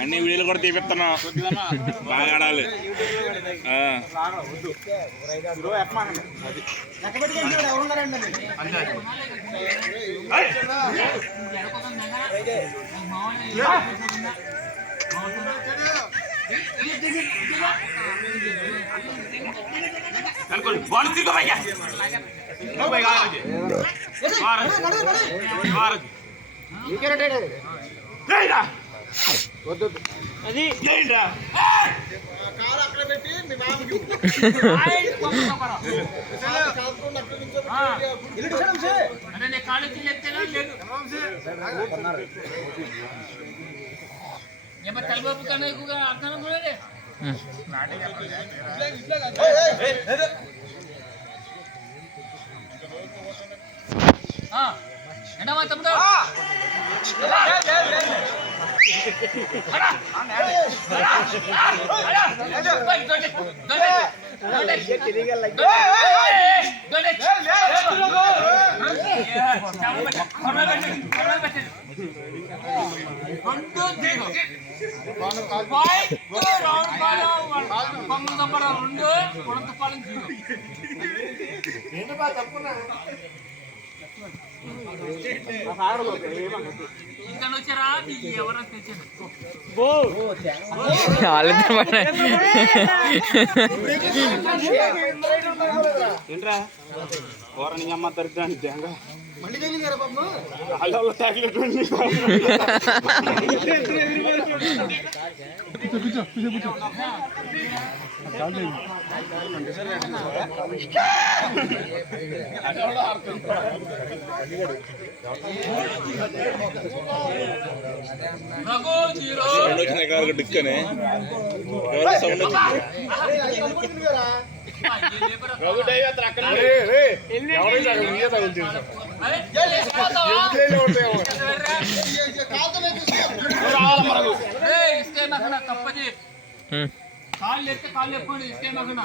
అన్ని వీడియోలు కూడా తీపిస్తున్నా బాగా ఆడాలి. అది కాలు అక్కడ పెట్టి మీ మామకి తలబాబు కన్నా ఎక్కువగా అర్థం కూడా என்னமா தம்பி ఏంట్రా ఓరని అమ్మ దరిద్రాన్ని తేంగా మళ్ళీ తగిలిందిరా బాబు అల్లలో తాకినట్టు సౌండ్ వచ్చినాయి కాదు డిక్కనే సౌండ్ వచ్చింది. తప్పది కాళ్ళు ఎత్తే కాళ్ళు ఎప్పుడు ఇస్తే మాకన్నా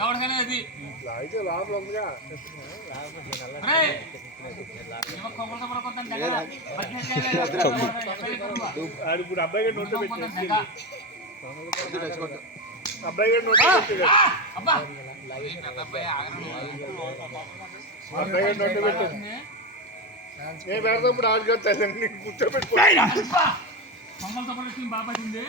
ఎవరికైనా అది అబ్బాయి పెడతాప్పుడు ఆడుకొస్తాను కూర్చోబెట్టుకో బాబాసింది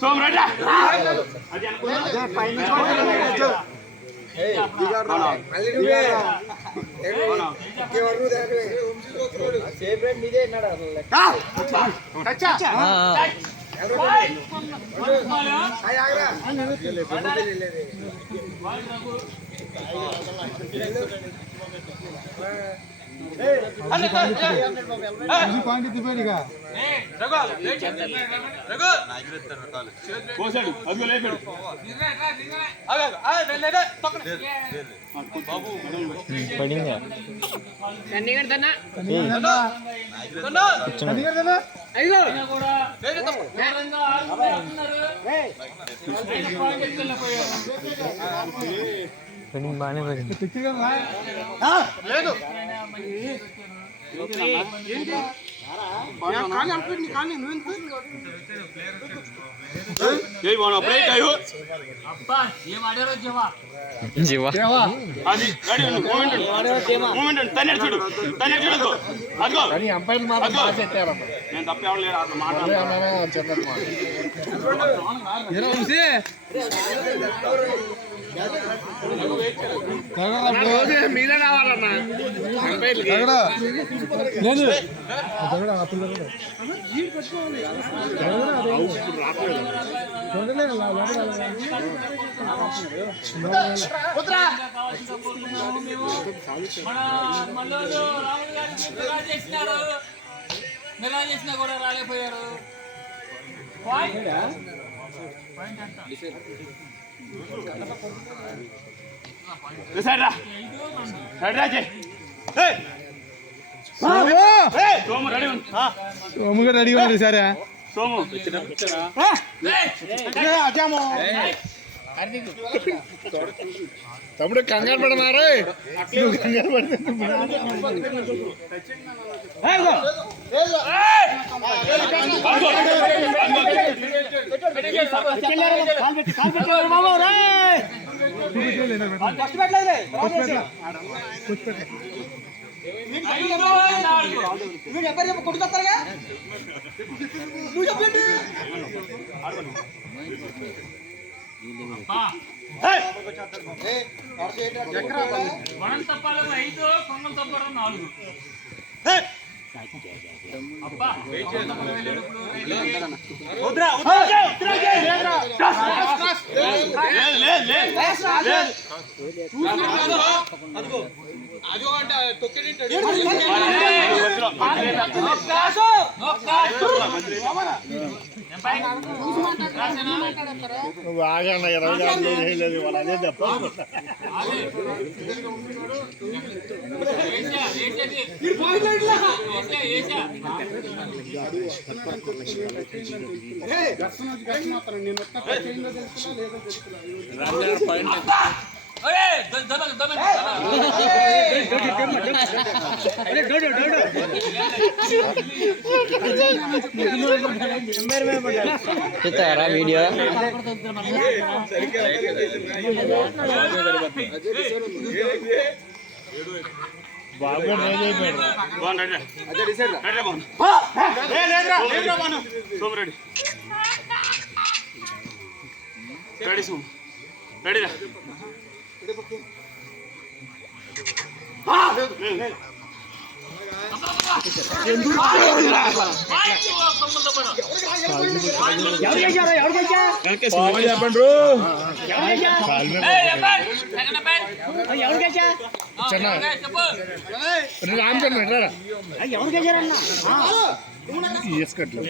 సోమరాజా బాగానే పడింది. జీవా నేను తప్పేవాళ్ళు మీరే రావాలన్నా మెగా చేసినా కూడా రాలేకపోయారు. సైడ్ రా సైడ్ రా చెయ్ సోము రెడీ ఉంది సోముగా రెడీ ఉంది సరే సోము తమ్ముడు కంగారు పడమారే కంగారు పడితే కొట్టుకొస్తారుగా నువ్వు చెప్పండి వనం తప్పాలి 5 కొంగం తప్పడం 4 అబ్బా బాగా 20 లేదు వాళ్ళు అదే తప్ప చూస్తారా వీడియో బాగా రెడీ సోము రెడీ రా చెప్పండి రామచంద్ర వేసుకట్లు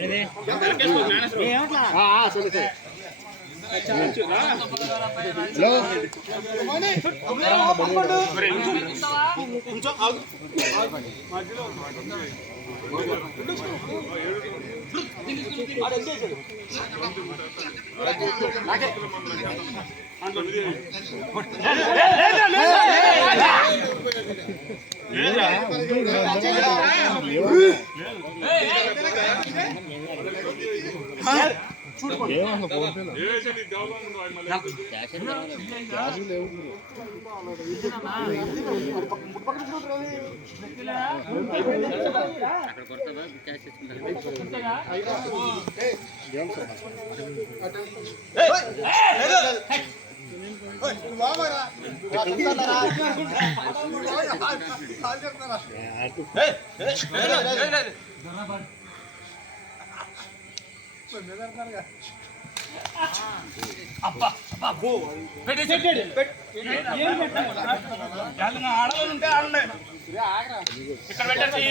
హలో ఆడాలంటే ఆడలే ఇక్కడ పెట్టండి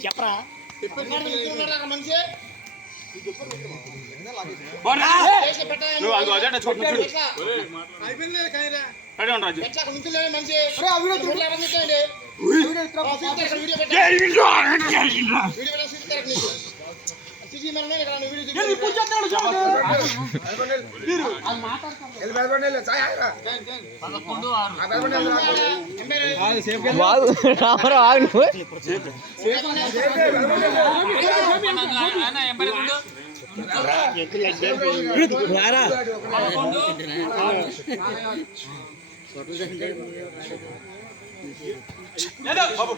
చెప్పరా నువ్వు అదే చూడు రెడీ ఉండు రాజు రామరావు ఆగు నువ్వు ఏదో బాబు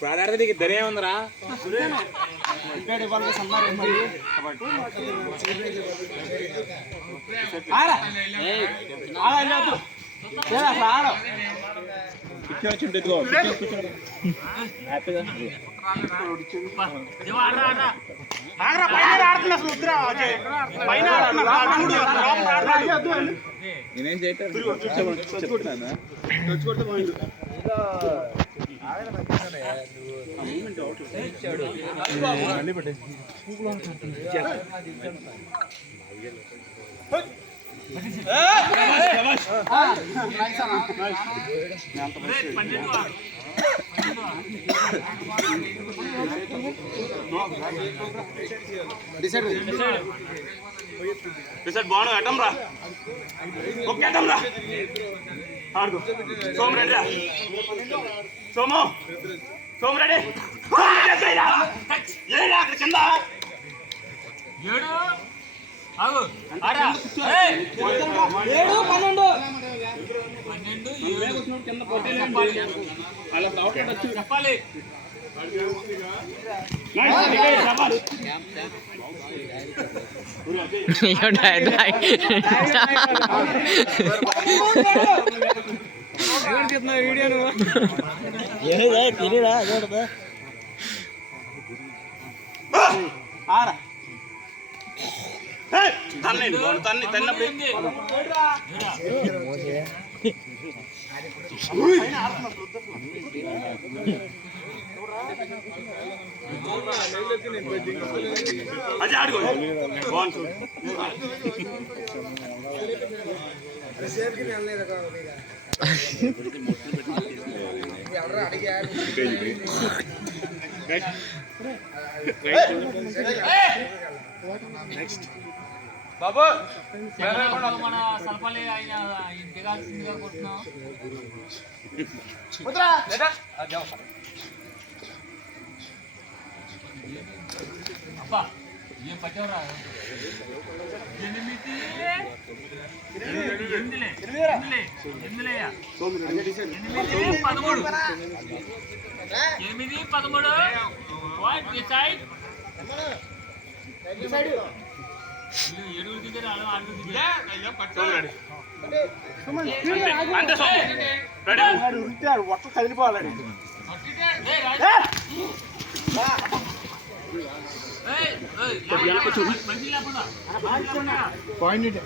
ప్రాధాన్యత నీకు ఇద్దరే ఉందరా నేనేం చేయట్లేదు బాను అటం రా ఓకే అటం రా ఆడుకో సోమ రెడీ రా సోమ రెడీ ఏడా అక్కడ కింద ఏడు ఆగు ఆరా 7 12 కింద చెప్పాలి అజయ్ ఆడుకో బాన్ నెక్స్ట్ బాబు మన సల్పల్లి ఆయన దిగాల్సిందిగా కొట్టున్నాం అబ్బా ఏం పట్టావురా 8 వాట్ డిసైడ్ ఏడు దిగరా ఆడు దిగరా అయ్యో పట్టు అంటే సో రెడీ రుత్తాడు ఒక్క కదిలిపోవాలండి పాయింట్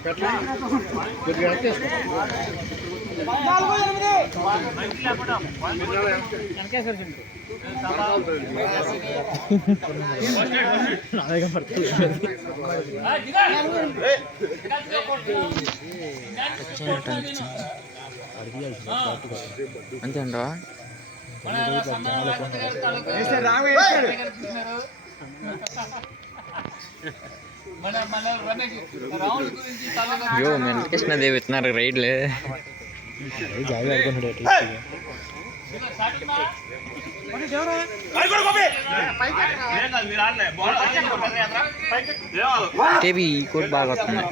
అంతేంటా అయ్యో వెంకటకృష్ణదేవి ఇస్తున్నారు రైడ్లు టీవీ కోట్ బాగా వస్తుంది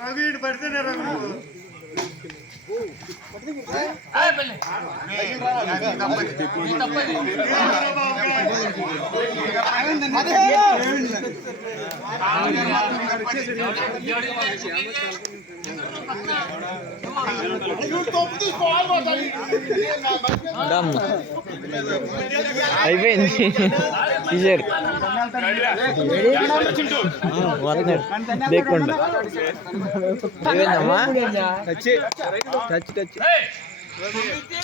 రవి పడితేనే రవి అయిపోయింది టీచర్ లేకుండా అయిపోయిందమ్మా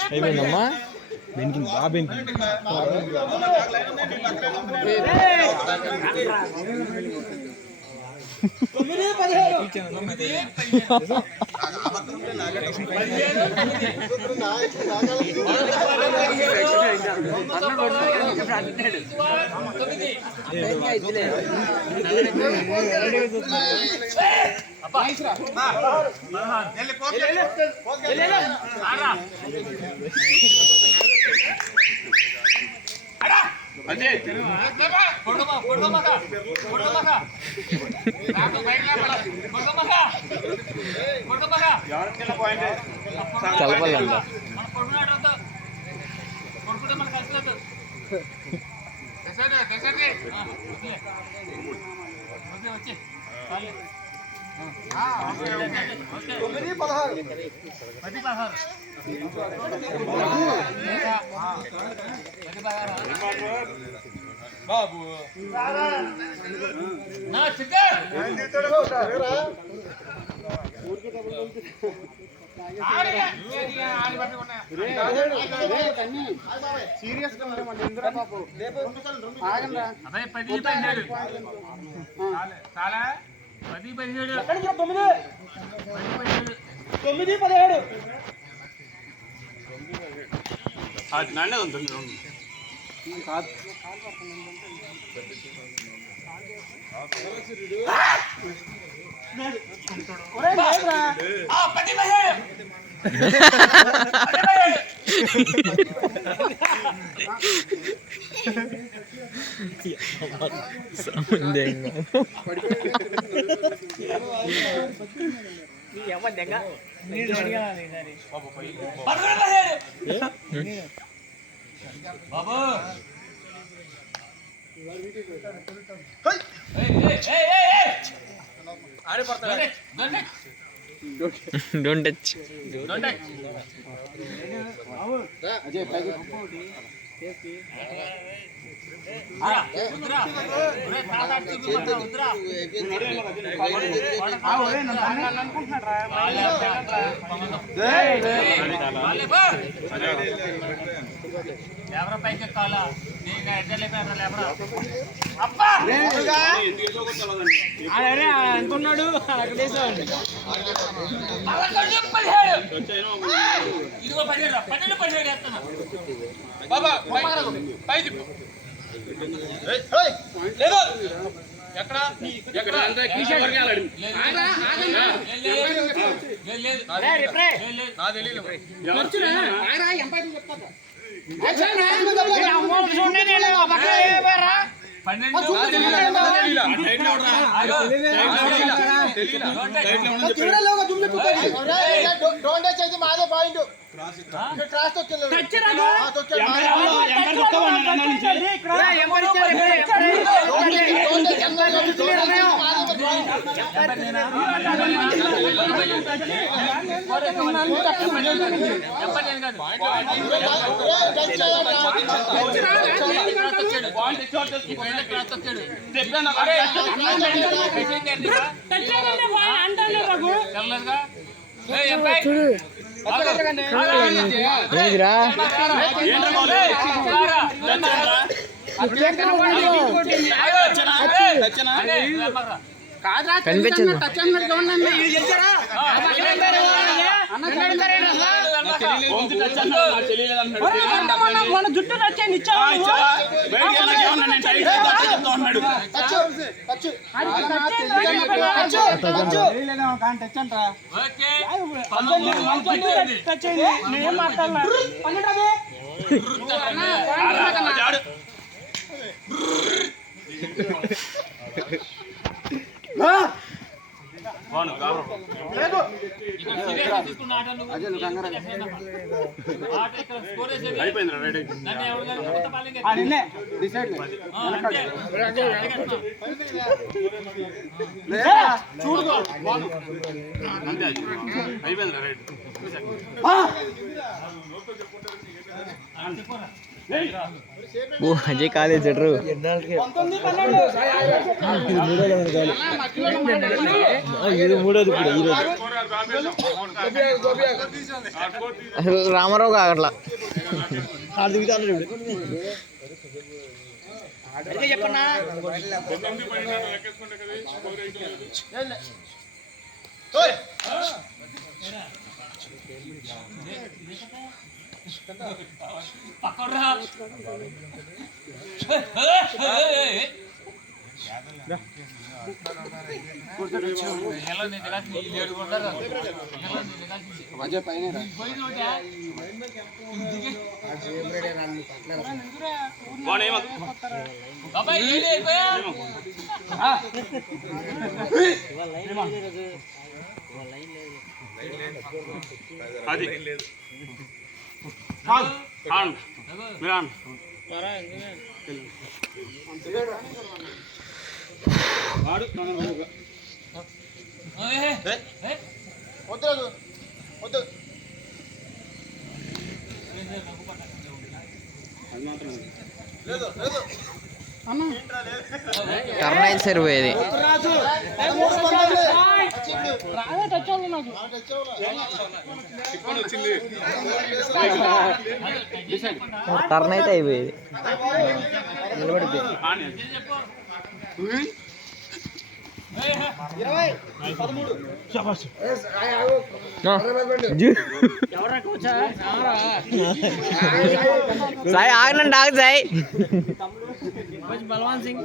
అయిపోయిందమ్మా కలపాలంట నాణ్యత ఉంటుంది డోంట్ టచ్ అనుకున్నాడు మాదే పాయింట్ ఏదిరా కనిపించదు మన జుట్టు నచ్చాను నేనేం మాట్లాడాలి అయిపోయింది రెడీ అంతే అయిపోయింది రైట్ ఓ అజయ్ కాలేజ్ చెట్రు ఇది మూడోది ఇప్పుడు ఈరోజు రామారావు కాగట్లా అది మిరాన్ టర్న్ అయితే సరిపోయేది. టర్న్ అయితే అయిపోయేది. సాయి ఆగనండి, ఆగు సాయి. బలవాన్ సింగ్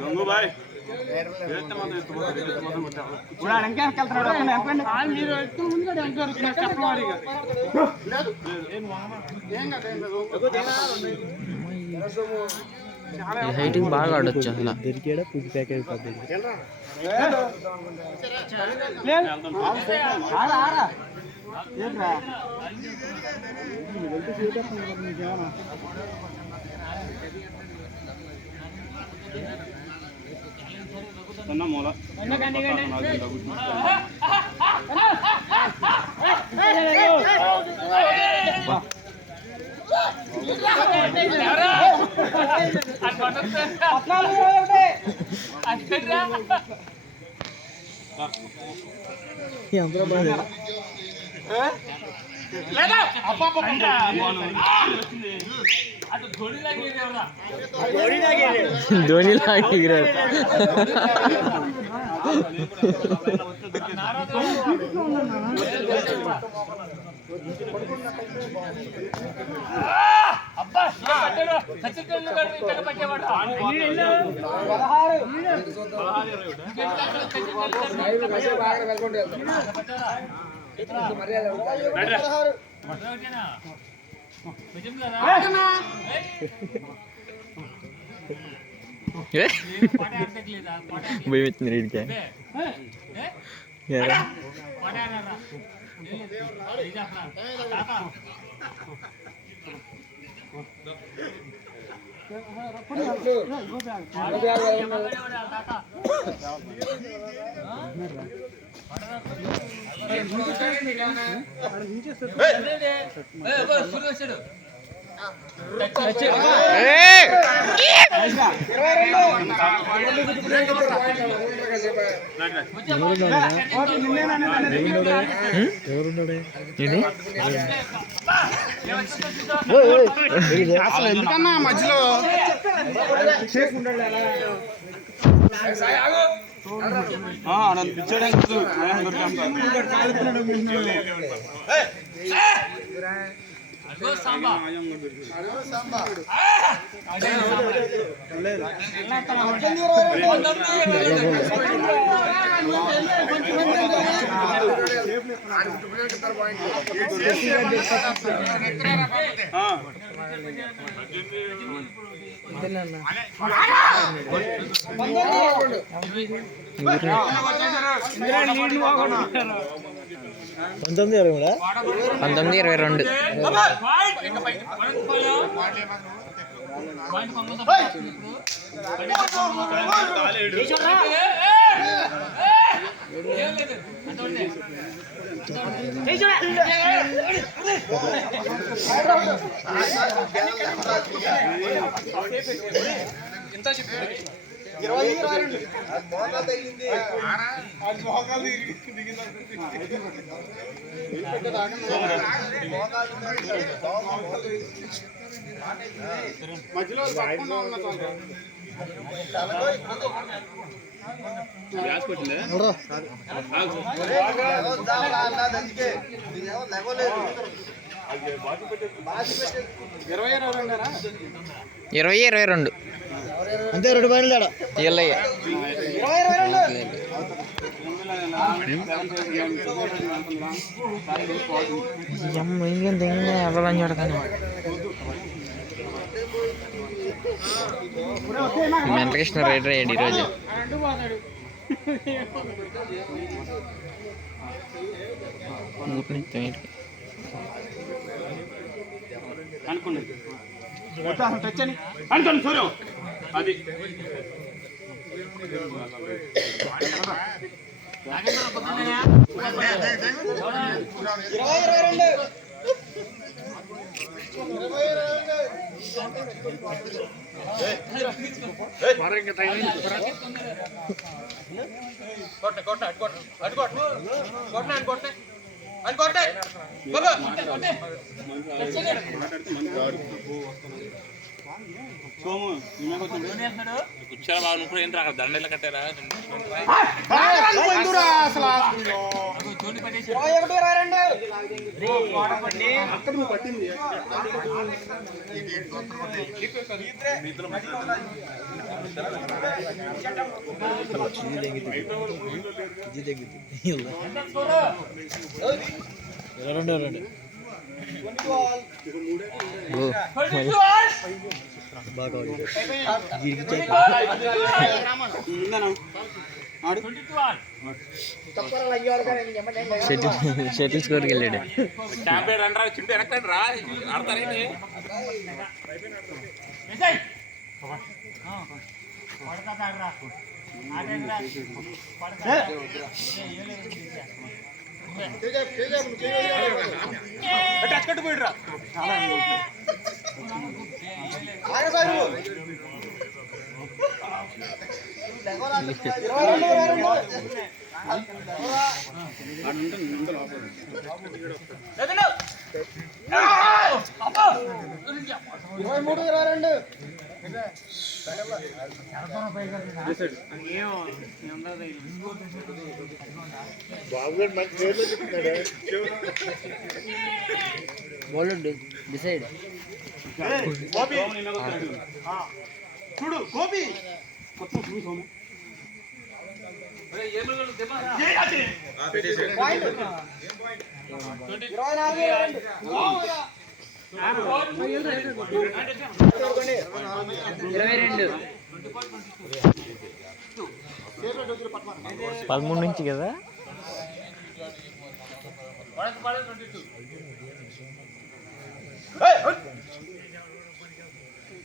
గంగూబాయ్ హైటింగ్ బాగా ఆడొచ్చు అసలు. మూల ధోని లాగా ఎగిరారు. భయం వచ్చింది రీడ్కే. అసలు ఎందుకన్నా మధ్యలో పంతొమ్మిది 22. మధ్యలో పక్కన ఉన్న గ్యాస్ పెట్టిందే ఇరవై 22 అంతే 2 పాయింట్లు ఇల్లయ్య ఇంకేం తెంగి ఎవరని చూడకాను మెంటకృష్ణ రైడర్ అయ్యాడు ఈరోజు. అనుకోండి అనుకోండి సూర్యం అది సోము కూర్చోరా బాబు నువ్వు ఏంటి అక్కడ దండలు కట్టారా పట్టింది షటిల్ స్కోర్కి వెళ్ళాడు. ఛాంపియన్ రండి రా చింటూ వెనక్కండి రా ఆడతారేంటి కట్టుపోయిరా డిసైడ్ చూడు గోపి పదమూడు నుంచి కదా.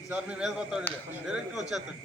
సార్ మీ మీద కొత్త డైరెక్ట్ వచ్చేస్తాడు.